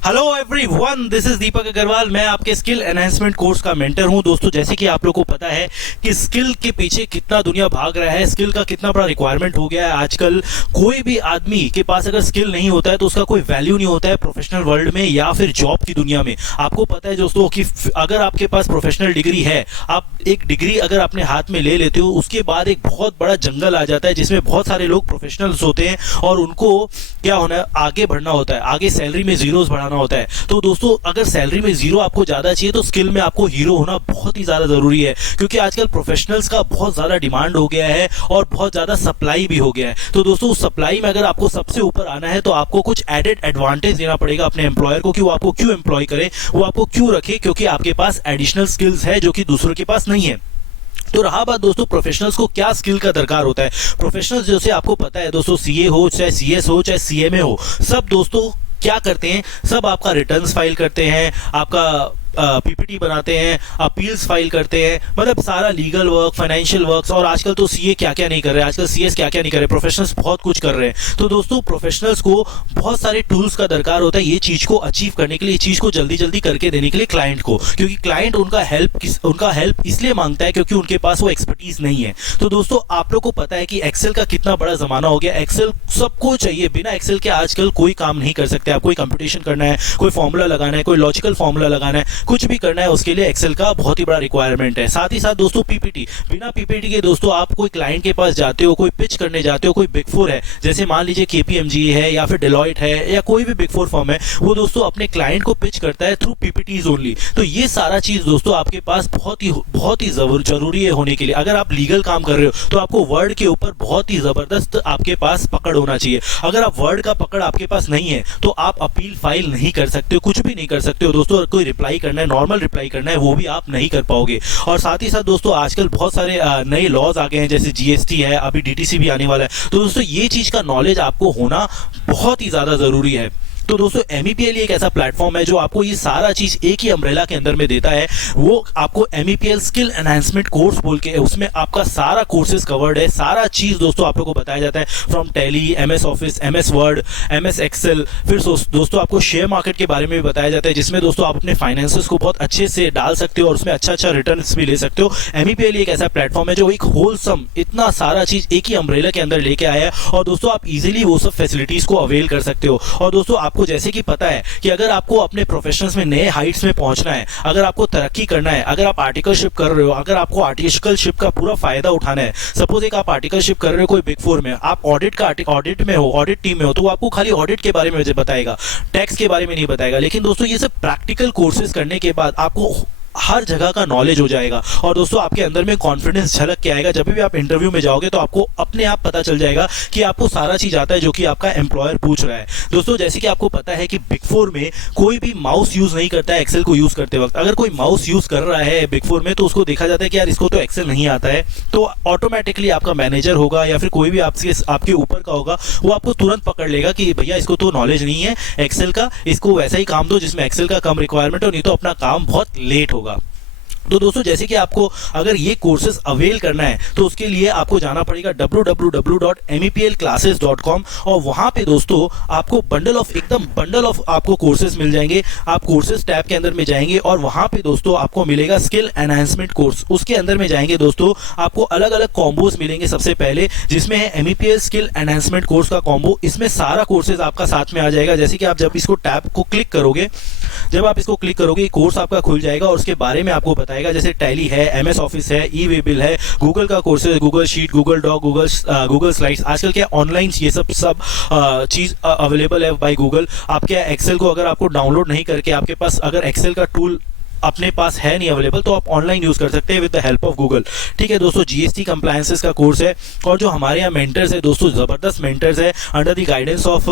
Hello everyone, this is दीपक अग्रवाल। मैं आपके skill enhancement course का मेंटर हूं। दोस्तों, जैसे कि आप लोगों को पता है कि स्किल के पीछे कितना दुनिया भाग रहा है, स्किल का कितना बड़ा रिक्वायरमेंट हो गया है आजकल। कोई भी आदमी के पास अगर स्किल नहीं होता है तो उसका कोई वैल्यू नहीं होता है प्रोफेशनल वर्ल्ड में या फिर जॉब की दुनिया में। आपको पता है दोस्तों कि अगर आपके पास प्रोफेशनल डिग्री है, आप एक डिग्री अगर अपने हाथ में ले लेते हो, उसके बाद एक बहुत बड़ा जंगल आ जाता है जिसमें बहुत सारे लोग प्रोफेशनल्स होते हैं और उनको क्या होना है, आगे बढ़ना होता है, आगे सैलरी में जीरोस बढ़ाना होता है। तो दोस्तों, अगर सैलरी में जीरो आपको ज्यादा चाहिए तो स्किल में आपको हीरो होना बहुत ही ज्यादा जरूरी है, क्योंकि आजकल प्रोफेशनल्स का बहुत ज्यादा डिमांड हो गया है और बहुत ज्यादा सप्लाई भी हो गया है। तो दोस्तों, उस सप्लाई में अगर आपको सबसे ऊपर आना है तो आपको कुछ एडेड एडवांटेज देना पड़ेगा अपने एम्प्लॉयर को कि वो आपको क्यों एम्प्लॉय करे, वो आपको क्यों रखे, क्योंकि आपके पास एडिशनल स्किल्स है जो कि दूसरों के पास नहीं है। तो रहा बात दोस्तों प्रोफेशनल्स को क्या स्किल का दरकार होता है। प्रोफेशनल्स जैसे आपको पता है दोस्तों, सीए हो, चाहे सीएस हो, चाहे सीएमए हो, सब दोस्तों क्या करते हैं, सब आपका रिटर्न्स फाइल करते हैं, आपका पीपीटी बनाते हैं, अपील्स फाइल करते हैं, मतलब सारा लीगल वर्क, फाइनेंशियल वर्क्स। और आजकल तो सीए क्या क्या नहीं कर रहे, आजकल सीएस क्या क्या नहीं कर रहे, प्रोफेशनल्स बहुत कुछ कर रहे हैं। तो दोस्तों, प्रोफेशनल्स को बहुत सारे टूल्स का दरकार होता है ये चीज को अचीव करने के लिए, चीज को जल्दी जल्दी करके देने के लिए क्लाइंट को, क्योंकि क्लाइंट उनका हेल्प इसलिए मांगता है क्योंकि उनके पास वो एक्सपर्टीज नहीं है। तो दोस्तों, आप लोग को पता है कि एक्सेल का कितना बड़ा जमाना हो गया, एक्सेल सबको चाहिए, बिना एक्सेल के आजकल कोई काम नहीं कर सकते। आप कोई कंप्यूटेशन करना है, कोई फॉर्मूला लगाना है, कोई लॉजिकल फॉर्मूला लगाना है, कुछ भी करना है, उसके लिए एक्सेल का बहुत ही बड़ा रिक्वायरमेंट है। साथ ही साथ दोस्तों पीपीटी, बिना पीपीटी के दोस्तों आप कोई क्लाइंट के पास जाते हो, कोई पिच करने जाते हो, कोई बिग फोर है, जैसे मान लीजिए केपीएमजी है या फिर डेलॉयट है या कोई भी बिग फोर फर्म है, वो दोस्तों अपने क्लाइंट को पिच करता है थ्रू पीपीटीज ओनली। तो ये सारा चीज दोस्तों आपके पास बहुत ही जरूरी है होने के लिए। अगर आप लीगल काम कर रहे हो तो आपको वर्ड के ऊपर बहुत ही जबरदस्त आपके पास पकड़ होना चाहिए। अगर आप वर्ड का पकड़ आपके पास नहीं है तो आप अपील फाइल नहीं कर सकते हो, कुछ भी नहीं कर सकते हो दोस्तों। कोई रिप्लाई करना है, नॉर्मल रिप्लाई करना है, वो भी आप नहीं कर पाओगे। और साथ ही साथ दोस्तों आजकल बहुत सारे नए लॉज आ गए हैं, जैसे जीएसटी है, अभी डीटीसी भी आने वाला है। तो दोस्तों ये चीज का नॉलेज आपको होना बहुत ही ज्यादा जरूरी है। तो दोस्तों MEPL एक ऐसा प्लेटफॉर्म है जो आपको ये सारा चीज एक ही अम्ब्रेला के अंदर में देता है। वो आपको MEPL स्किल एनहांसमेंट कोर्स बोल के, उसमें आपका सारा कोर्सेज कवर्ड है, सारा चीज दोस्तों आप लोगों को बताया जाता है, from Tally, MS Office, MS Word, MS Excel. फिर दोस्तों आपको शेयर मार्केट के बारे में भी बताया जाता है, जिसमें दोस्तों आप अपने फाइनेंसेस को बहुत अच्छे से डाल सकते हो और उसमें अच्छा रिटर्न भी ले सकते हो। MEPL एक ऐसा प्लेटफॉर्म है जो एक होलसम इतना सारा चीज एक ही अम्ब्रेला के अंदर लेके आया है और दोस्तों आप इजीली वो सब फैसिलिटीज को अवेल कर सकते हो। और दोस्तों आपको जैसे कि पता है कि अगर आपको अपने प्रोफेशंस में नए हाइट्स में पहुंचना है, अगर आपको तरक्की करना है, अगर आप आर्टिकलशिप कर रहे हो, अगर आपको आर्टिकलशिप का पूरा फायदा उठाना है, सपोज एक आप आर्टिकलशिप कर रहे हो कोई बिग फोर में, आप ऑडिट में हो, ऑडिट टीम में हो, तो वो आपको खाली ऑडिट के बारे में बताएगा, टैक्स के बारे में नहीं बताएगा। लेकिन दोस्तों ये सब प्रैक्टिकल कोर्सेज करने के बाद आपको हर जगह का नॉलेज हो जाएगा और दोस्तों आपके अंदर में कॉन्फिडेंस झलक के आएगा। जब भी आप इंटरव्यू में जाओगे तो आपको अपने आप पता चल जाएगा कि आपको सारा चीज आता है जो कि आपका एम्प्लॉयर पूछ रहा है। दोस्तों जैसे कि आपको पता है कि बिग फोर में कोई भी माउस यूज नहीं करता है एक्सेल को यूज करते वक्त। अगर कोई माउस यूज कर रहा है बिग फोर में तो उसको देखा जाता है कि यार इसको तो एक्सेल नहीं आता है, तो ऑटोमेटिकली आपका मैनेजर होगा या फिर कोई भी आपके ऊपर का होगा, वो आपको तुरंत पकड़ लेगा कि भैया इसको तो नॉलेज नहीं है एक्सेल का, इसको वैसा ही काम दो जिसमें एक्सेल का कम रिक्वायरमेंट हो, नहीं तो अपना काम बहुत लेट होगा। तो दोस्तों जैसे कि आपको अगर ये कोर्सेज अवेल करना है तो उसके लिए आपको जाना पड़ेगा www.meplclasses.com और वहां पे दोस्तों आपको एकदम बंडल ऑफ आपको कोर्सेज मिल जाएंगे। आप कोर्सेज टैब के अंदर में जाएंगे और वहां पे दोस्तों आपको मिलेगा स्किल एनहांसमेंट कोर्स। उसके अंदर में जाएंगे दोस्तों आपको अलग अलग कॉम्बोज मिलेंगे। सबसे पहले जिसमें है MEPL स्किल एनहांसमेंट कोर्स का कॉम्बो, इसमें सारा कोर्सेज आपका साथ में आ जाएगा। जैसे कि आप जब इसको टैब को क्लिक करोगे, जब आप इसको क्लिक करोगे कोर्स आपका खुल जाएगा और उसके बारे में आपको बताएगा, जैसे टैली है, MS ऑफिस है, ई-वेबिल है, गूगल का कोर्स है, Google Sheet, Google Doc, Google Slides. आजकल क्या ऑनलाइन ये सब चीज अवेलेबल है बाय गूगल। आप क्या एक्सेल को अगर आपको डाउनलोड नहीं करके, आपके पास अगर एक्सेल का टूल अपने पास है नहीं अवेलेबल, तो आप ऑनलाइन यूज कर सकते हैं with the help of Google. ठीक है दोस्तों, GST कंप्लायंसेस का कोर्स है और जो हमारे यहाँ मेंटर्स है दोस्तों, जबरदस्त मेंटर्स है under the guidance of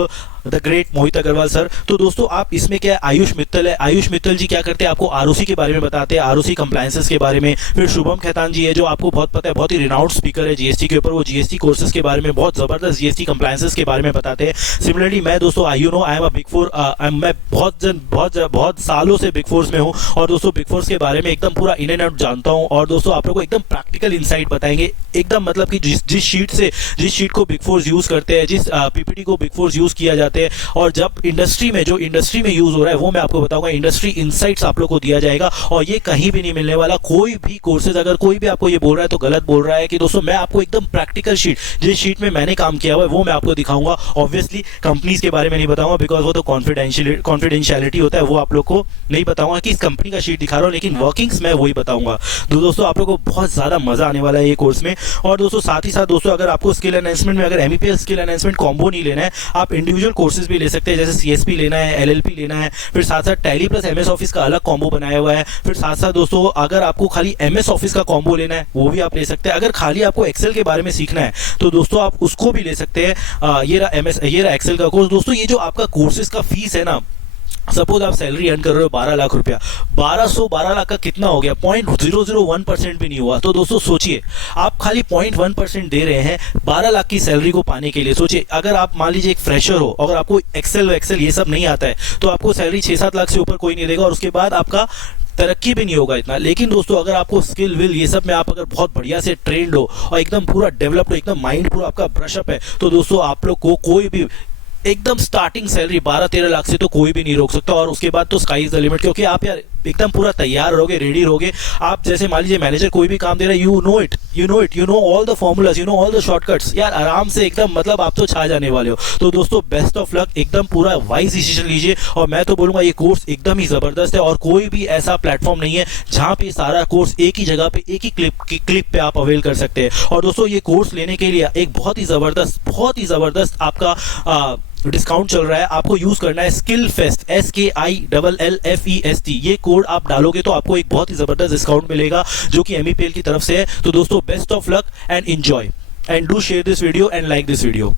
the great Mohit Agarwal sir. तो दोस्तों आप इसमें क्या है, आयुष मित्तल है, आयुष मित्तल जी क्या करते हैं, आपको ROC के बारे में बताते हैं, ROC कंप्लायंसेस के बारे में। फिर शुभम खेतान जी है जो आपको बहुत पता है, बहुत ही रिनाउंड स्पीकर है GST के ऊपर, वो GST कोर्सेज के बारे में, बहुत जबरदस्त GST कंप्लायंसेस के बारे में बताते हैं। सिमिलरली मैं दोस्तों I am a big four, मैं बहुत सालों से बिग फोर्स में हूँ और दोस्तों बिग फोर्स के बारे में एकदम पूरा इन एंड आउट जानता हूँ और दोस्तों आप लोगों को एकदम प्रैक्टिकल इंसाइट बताएंगे एकदम मतलब कि जिस शीट को बिग फोर्स यूज़ करते हैं, जिस पीपीटी को बिग फोर्स यूज़ किया जाते हैं, और जब इंडस्ट्री में जो इंडस्ट्री में यूज़ हो रहा है वो मैं आपको बताऊंगा। इंडस्ट्री इनसाइट्स आप लोग को दिया जाएगा और ये कहीं भी नहीं मिलने वाला। कोई भी कोर्सेज अगर कोई भी आपको ये बोल रहा है तो गलत बोल रहा है कि दोस्तों मैं आपको एकदम प्रैक्टिकल शीट, जिस शीट में मैंने काम किया हुआ है वो मैं आपको दिखाऊंगा। ऑब्वियसली कंपनीज के बारे में नहीं बताऊंगा बिकॉज वो तो कॉन्फिडेंशियलिटी होता है, वो आप लोग को नहीं बताऊंगा कि इस कंपनी का शीट दिखा रहा हूँ, लेकिन वर्किंग्स मैं वही बताऊंगा। तो दोस्तों आप लोग को बहुत ज़्यादा मजा आने वाला है ये कोर्स में। और दोस्तों साथ ही साथ दोस्तों अगर आपको स्किल एनहांसमेंट में अगर एमईपीएल स्किल एनहांसमेंट कॉम्बो नहीं लेना है, आप इंडिविजुअल कोर्सेज भी ले सकते हैं, जैसे सीएसपी लेना है, एलएलपी लेना है, फिर साथ साथ टैली प्लस एमएस ऑफिस का अलग कॉम्बो बनाया हुआ है। फिर साथ साथ दोस्तों अगर आपको खाली एमएस ऑफिस का कॉम्बो लेना है वो भी आप ले सकते हैं। अगर खाली आपको एक्सेल के बारे में सीखना है तो दोस्तों आप उसको भी ले सकते हैं। ये रहा एक्सेल का कोर्स। दोस्तों ये जो आपका कोर्सेज का फीस है ना, सपोज आप सैलरी अर्न कर रहे हो 12 लाख रुपया, 12 लाख का कितना हो गया, 0.001% भी नहीं हुआ। तो दोस्तों सोचिए, आप खाली 0.1% दे रहे हैं 12 लाख की सैलरी को पाने के लिए। सोचिए अगर आप मान लीजिए एक फ्रेशर हो, अगर आपको एक्सेल ये सब नहीं आता है तो आपको सैलरी 6-7 लाख से ऊपर कोई नहीं देगा और उसके बाद आपका तरक्की भी नहीं होगा इतना। लेकिन दोस्तों अगर आपको स्किल विल ये सब में आप अगर बहुत बढ़िया से ट्रेंड हो और एकदम पूरा डेवलप्ड हो, एकदम माइंड पूरा आपका ब्रशअप है, तो दोस्तों आप लोग को कोई भी एकदम स्टार्टिंग सैलरी 12-13 लाख से तो कोई भी नहीं रोक सकता। और उसके बाद तो स्काई इज द लिमिट, क्योंकि आप यार एकदम पूरा तैयार रहोगे, रेडी रहोगे। आप जैसे मान लीजिए मैनेजर कोई भी काम दे रहा है, you know all the formulas, you know all the shortcuts, यार आराम से एकदम मतलब आप तो छा जाने वाले हो। तो दोस्तों बेस्ट ऑफ लक, एकदम पूरा वाइज डिसीजन लीजिए। और मैं तो बोलूंगा ये कोर्स एकदम ही जबरदस्त है और कोई भी ऐसा प्लेटफॉर्म नहीं है जहां पे सारा कोर्स एक ही जगह पे एक ही क्लिक पे आप अवेल कर सकते हैं। और दोस्तों ये कोर्स लेने के लिए एक बहुत ही जबरदस्त आपका डिस्काउंट चल रहा है। आपको यूज करना है स्किल फेस्ट, SKILLFEST। ये कोड आप डालोगे तो आपको एक बहुत ही जबरदस्त डिस्काउंट मिलेगा जो कि MEPL की तरफ से है। तो दोस्तों best of luck and enjoy, and do share this video and like this video.